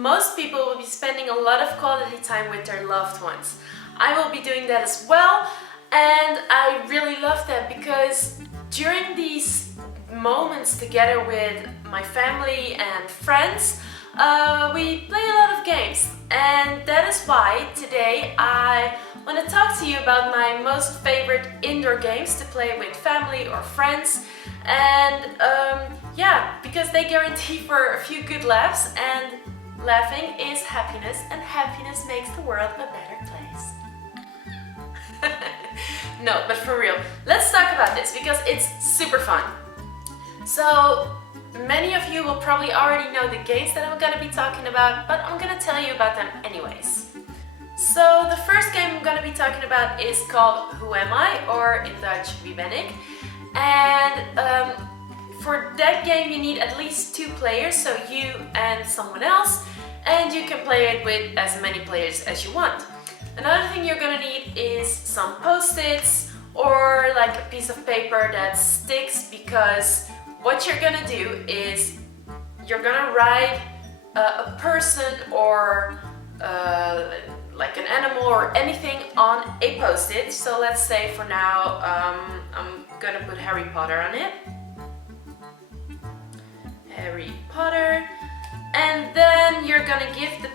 most people will be spending a lot of quality time with their loved ones. I will be doing that as well, and I really love that because during these moments together with my family and friends, we play a lot of games, and that is why today I want to talk to you about my most favorite indoor games to play with family or friends. And yeah, because they guarantee for a few good laughs, and laughing is happiness, and happiness makes the world a better place. No, but for real, let's talk about this because it's super fun. So many of you will probably already know the games that I'm gonna be talking about, but I'm gonna tell you about them anyways. So the first game I'm gonna be talking about is called Who Am I? Or in Dutch, Wie ben ik? And for that game you need at least 2 players, so you and someone else, and you can play it with as many players as you want. Another thing you're gonna need is some post-its or like a piece of paper that sticks, because what you're gonna do is you're gonna write a person or like an animal or anything on a post-it. So let's say for now I'm gonna put Harry Potter on it. Harry Potter. And then you're gonna give the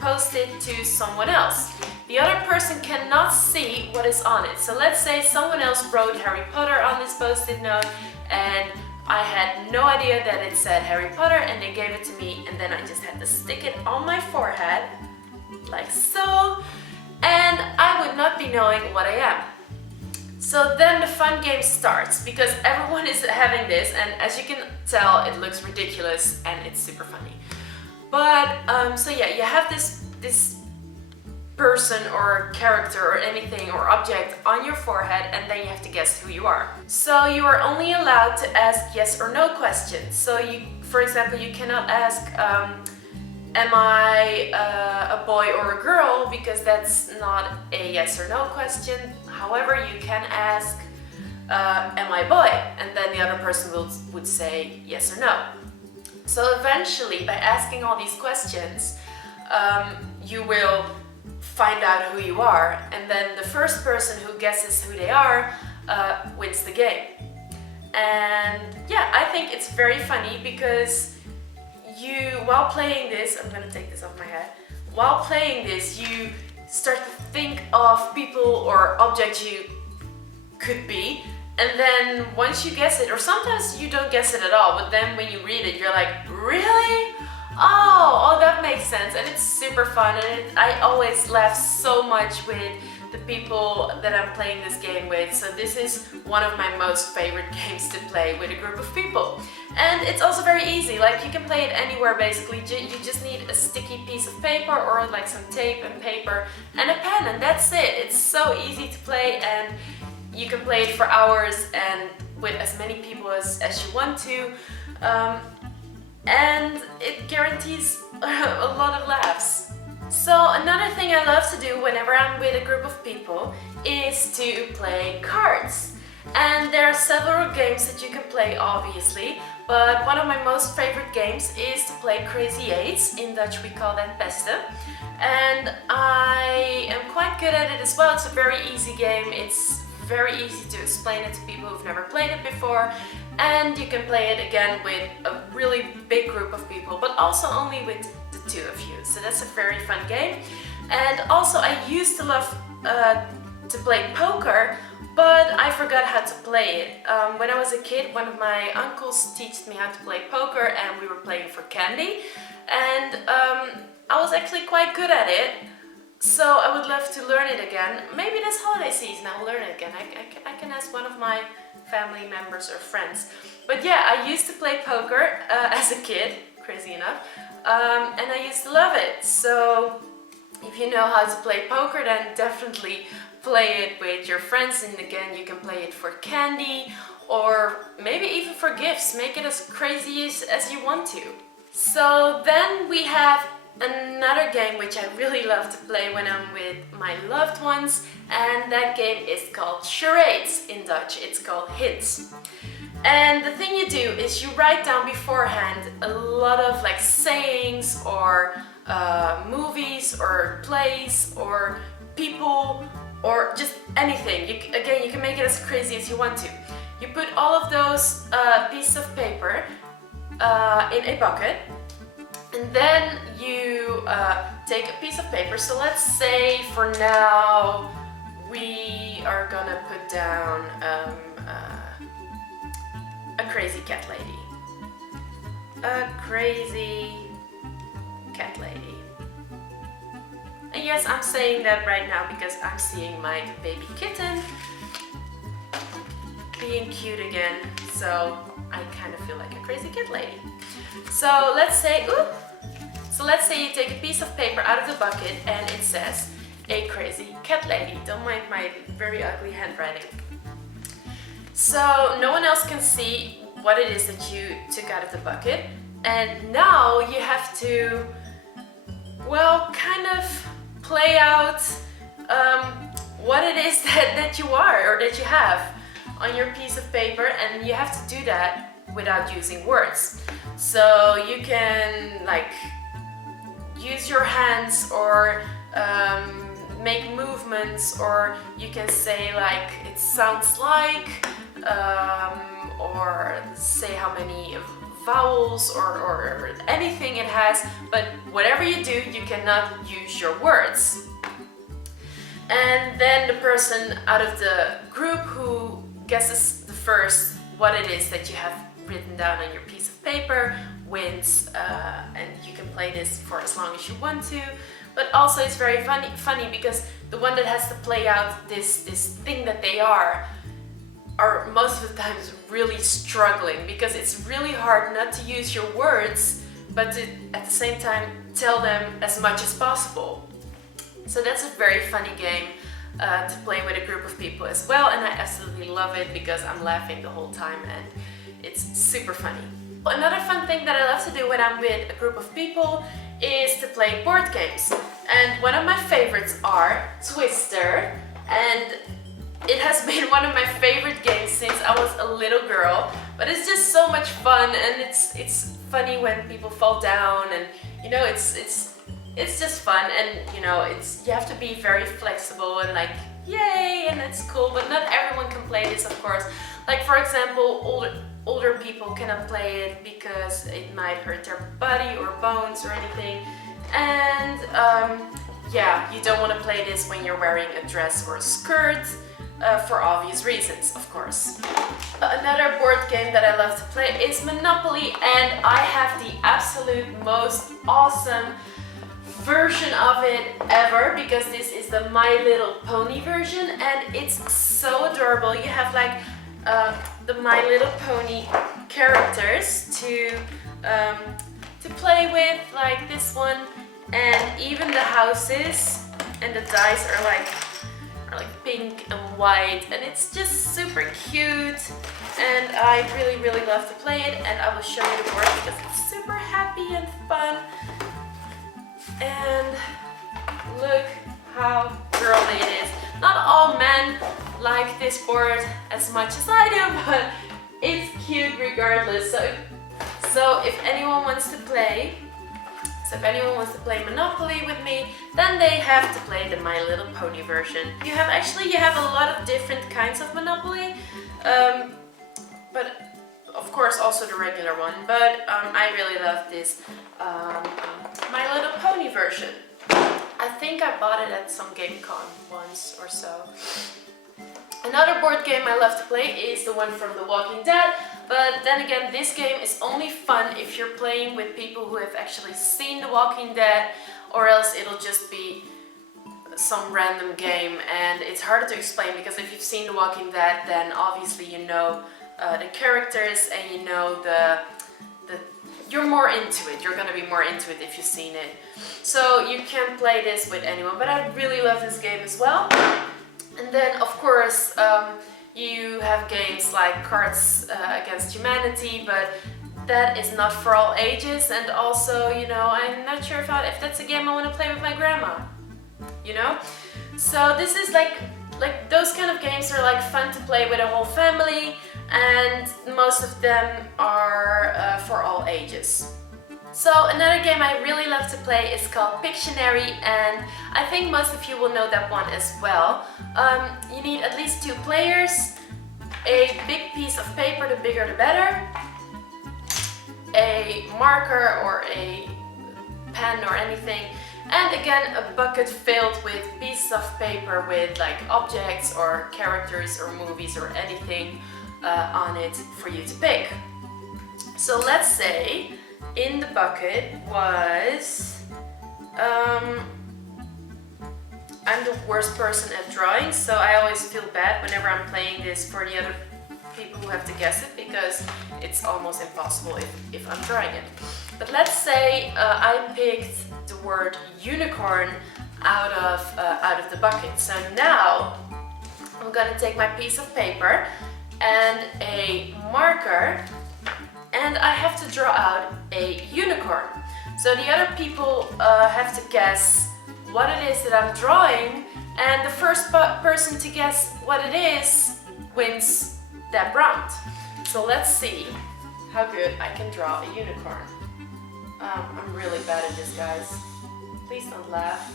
post-it to someone else. The other person cannot see what is on it. So let's say someone else wrote Harry Potter on this post-it note, and I had no idea that it said Harry Potter, and they gave it to me, and then I just had to stick it on my forehead, like so, and I would not be knowing what I am. So then the fun game starts, because everyone is having this, and as you can tell, it looks ridiculous and it's super funny. But so yeah, you have this person or character or anything or object on your forehead, and then you have to guess who you are. So you are only allowed to ask yes or no questions. So you, for example, you cannot ask am I a boy or a girl, because that's not a yes or no question. However, you can ask am I a boy, and then the other person would say yes or no. So eventually, by asking all these questions, you will find out who you are, and then the first person who guesses who they are wins the game. And yeah, I think it's very funny because you, while playing this, I'm gonna take this off my head, while playing this you start to think of people or objects you could be, and then once you guess it, or sometimes you don't guess it at all, but then when you read it you're like, really? Oh, that makes sense, and it's super fun, and I always laugh so much with the people that I'm playing this game with. So this is one of my most favorite games to play with a group of people. And it's also very easy, like you can play it anywhere basically. You just need a sticky piece of paper or like some tape and paper and a pen, and that's it. It's so easy to play, and you can play it for hours and with as many people as you want to. And it guarantees a lot of laughs. So another thing I love to do whenever I'm with a group of people is to play cards. And there are several games that you can play, obviously, but one of my most favorite games is to play Crazy Eights. In Dutch we call that Beste. And I am quite good at it as well. It's a very easy game. It's very easy to explain it to people who've never played it before, and you can play it again with a really big group of people, but also only with the 2 of you. So that's a very fun game. And also I used to love to play poker, but I forgot how to play it. When I was a kid, one of my uncles taught me how to play poker, and we were playing for candy, and I was actually quite good at it. So I would love to learn it again. Maybe this holiday season I'll learn it again. I can ask one of my family members or friends. But yeah, I used to play poker as a kid, crazy enough, and I used to love it. So if you know how to play poker, then definitely play it with your friends, and again you can play it for candy or maybe even for gifts. Make it as crazy as you want to. So then we have another game which I really love to play when I'm with my loved ones, and that game is called Charades. In Dutch it's called hints. And the thing you do is you write down beforehand a lot of like sayings or movies or plays or people or just anything. Again, you can make it as crazy as you want to. You put all of those pieces of paper in a bucket, and then you take a piece of paper. So let's say for now we are gonna put down a crazy cat lady. A crazy cat lady. And yes, I'm saying that right now because I'm seeing my baby kitten being cute again, so I kind of feel like a crazy cat lady. So let's say you take a piece of paper out of the bucket and it says a crazy cat lady. Don't mind my very ugly handwriting. So no one else can see what it is that you took out of the bucket, and now you have to, well, kind of play out what it is that you are or that you have on your piece of paper, and you have to do that without using words. So you can like use your hands or make movements, or you can say like it sounds like, or say how many vowels or anything it has, but whatever you do, you cannot use your words. And then the person out of the group who guesses the first what it is that you have written down on your piece of paper wins, and you can play this for as long as you want to. But also it's very funny because the one that has to play out this thing that they are most of the times really struggling, because it's really hard not to use your words but to at the same time tell them as much as possible. So that's a very funny game to play with a group of people as well, and I absolutely love it because I'm laughing the whole time and it's super funny. Another fun thing that I love to do when I'm with a group of people is to play board games, and one of my favorites are Twister, and it has been one of my favorite games since I was a little girl. But it's just so much fun, and it's funny when people fall down, and you know it's just fun, and you know you have to be very flexible and like yay, and it's cool. But not everyone can play this, of course. Like for example, older people cannot play it because it might hurt their body or bones or anything. And yeah, you don't want to play this when you're wearing a dress or a skirt, for obvious reasons, of course. Another board game that I love to play is Monopoly, and I have the absolute most awesome version of it ever, because this is the My Little Pony version, and it's so adorable. You have like the My Little Pony characters to play with, like this one, and even the houses and the dice are like pink and white, and it's just super cute, and I really love to play it, and I will show you the board because it's super happy and fun. And look how girly it is. Not all men like this board as much as I do, but it's cute regardless. So if anyone wants to play, Monopoly with me, then they have to play the My Little Pony version. You have a lot of different kinds of Monopoly, but of course also the regular one. But I really love this My Little Pony version. I think I bought it at some GameCon once or so. Another board game I love to play is the one from The Walking Dead, but then again, this game is only fun if you're playing with people who have actually seen The Walking Dead, or else it'll just be some random game, and it's harder to explain because if you've seen The Walking Dead, then obviously you know the characters, and you know you're more into it. You're gonna be more into it if you've seen it. So you can play this with anyone, but I really love this game as well. And then of course you have games like Cards Against Humanity, but that is not for all ages, and also, you know, I'm not sure if that's a game I want to play with my grandma, you know? So this is like those kind of games are like fun to play with a whole family, and most of them are for all ages. So another game I really love to play is called Pictionary, and I think most of you will know that one as well. You need at least 2 players, a big piece of paper, the bigger the better, a marker or a pen or anything, and again a bucket filled with pieces of paper with like objects or characters or movies or anything on it for you to pick. So let's say in the bucket was, I'm the worst person at drawing, so I always feel bad whenever I'm playing this for the other people who have to guess it, because it's almost impossible if I'm drawing it. But let's say I picked the word unicorn out of the bucket. So now I'm gonna take my piece of paper and a marker, and I have to draw out a unicorn. So the other people have to guess what it is that I'm drawing, and the first person to guess what it is wins that round. So let's see how good I can draw a unicorn. I'm really bad at this, guys. Please don't laugh.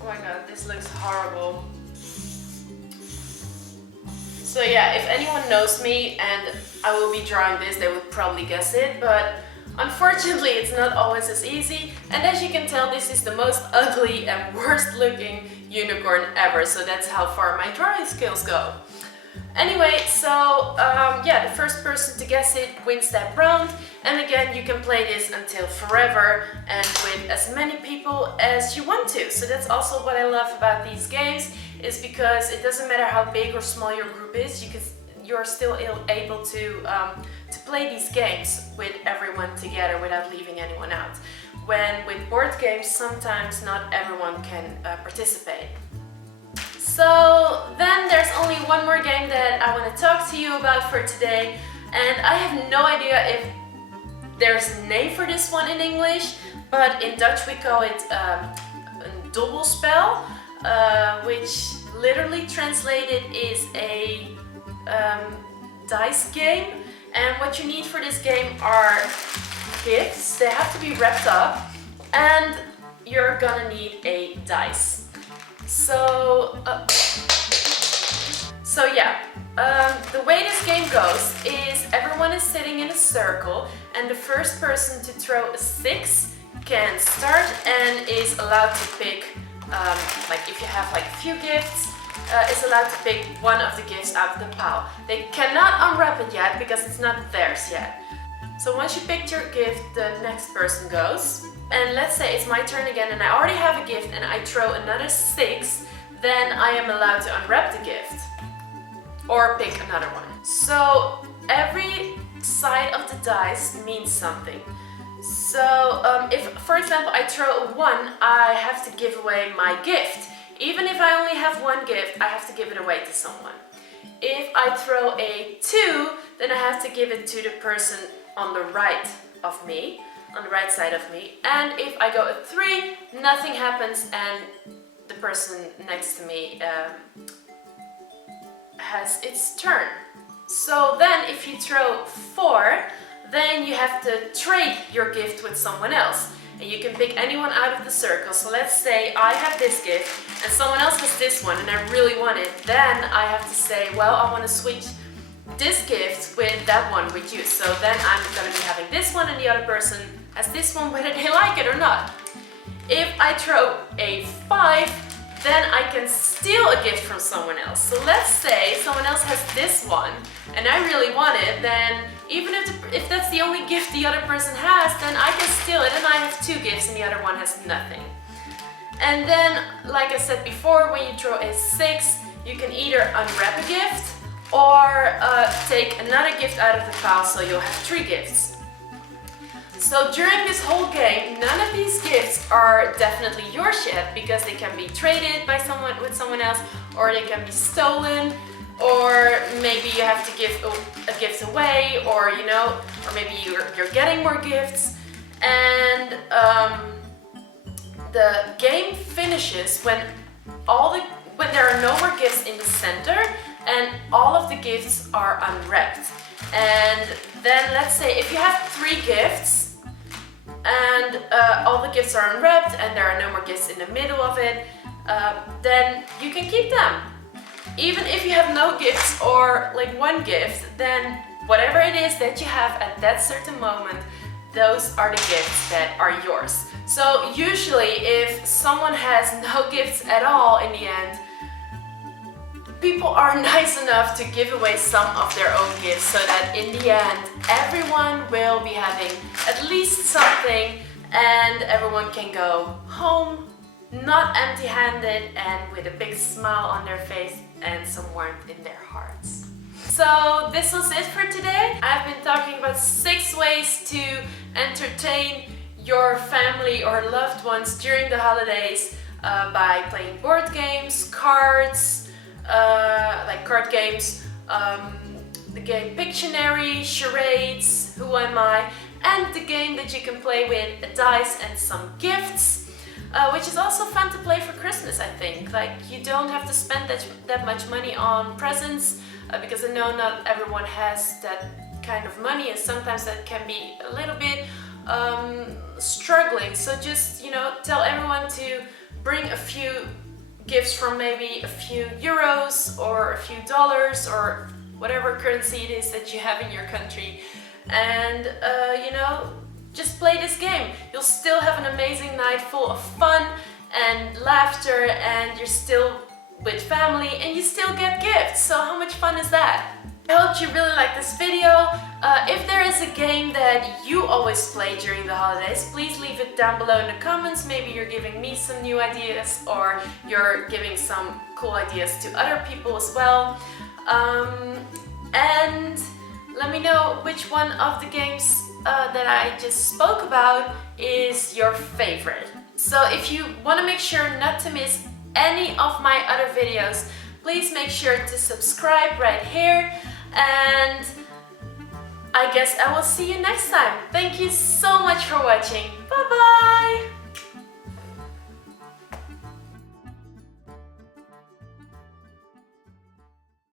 Oh my god, this looks horrible. So yeah, if anyone knows me and I will be drawing this, they would probably guess it, but unfortunately it's not always as easy, and as you can tell, this is the most ugly and worst looking unicorn ever, so that's how far my drawing skills go. Anyway, so yeah, the first person to guess it wins that round, and again you can play this until forever and with as many people as you want to. So that's also what I love about these games, is because it doesn't matter how big or small your group is, you're still able to play these games with everyone together without leaving anyone out. When with board games, sometimes not everyone can participate. So then there's only one more game that I want to talk to you about for today, and I have no idea if there's a name for this one in English, but in Dutch we call it een dobbelspel, which literally translated is a dice game. And what you need for this game are gifts. They have to be wrapped up, and you're gonna need a dice. So yeah, the way this game goes is everyone is sitting in a circle, and the first person to throw a 6 can start and is allowed to pick, like if you have like a few gifts, is allowed to pick one of the gifts out of the pile. They cannot unwrap it yet because it's not theirs yet. So once you picked your gift, the next person goes. And let's say it's my turn again and I already have a gift and I throw another 6, then I am allowed to unwrap the gift or pick another one. So every side of the dice means something. So if, for example, I throw a 1, I have to give away my gift. Even if I only have one gift, I have to give it away to someone. If I throw a 2, then I have to give it to the person on the right of me, on the right side of me. And if I go a 3, nothing happens and the person next to me has its turn. So then if you throw 4, then you have to trade your gift with someone else. And you can pick anyone out of the circle. So let's say I have this gift and someone else has this one and I really want it. Then I have to say, well, I want to switch this gift with that one with you. So then I'm going to be having this one and the other person has this one, whether they like it or not. If I throw a 5, then I can steal a gift from someone else. So let's say someone else has this one and I really want it, then even if that's the only gift the other person has, then I can steal it and I have 2 gifts and the other one has nothing. And then, like I said before, when you throw a 6, you can either unwrap a gift or take another gift out of the pile, so you'll have 3 gifts. So during this whole game, none of these gifts are definitely yours yet, because they can be traded by with someone else, or they can be stolen, or maybe you have to give a gift away, or you know, or maybe you're getting more gifts. And the game finishes when there are no more gifts in the center and all of the gifts are unwrapped. And then let's say if you have 3 gifts and all the gifts are unwrapped and there are no more gifts in the middle of it, then you can keep them. Even if you have no gifts or like 1 gift, then whatever it is that you have at that certain moment, those are the gifts that are yours. So usually if someone has no gifts at all in the end, people are nice enough to give away some of their own gifts so that in the end everyone will be having at least something and everyone can go home not empty-handed and with a big smile on their face and some warmth in their hearts. So this was it for today. I've been talking about 6 ways to entertain your family or loved ones during the holidays by playing board games, cards, like card games, the game Pictionary, Charades, Who Am I, and the game that you can play with a dice and some gifts, which is also fun to play for Christmas, I think. Like, you don't have to spend that much money on presents, because I know not everyone has that kind of money, and sometimes that can be a little bit struggling. So just, you know, tell everyone to bring a few gifts from maybe a few euros or a few dollars or whatever currency it is that you have in your country, and you know, just play this game. You'll still have an amazing night full of fun and laughter, and you're still with family and you still get gifts. So how much fun is that? I hope you really like this video. If there is a game that you always play during the holidays, please leave it down below in the comments. Maybe you're giving me some new ideas, or you're giving some cool ideas to other people as well. And let me know which one of the games that I just spoke about is your favorite. So if you want to make sure not to miss any of my other videos, please make sure to subscribe right here, and I guess I will see you next time. Thank you so much for watching. Bye bye!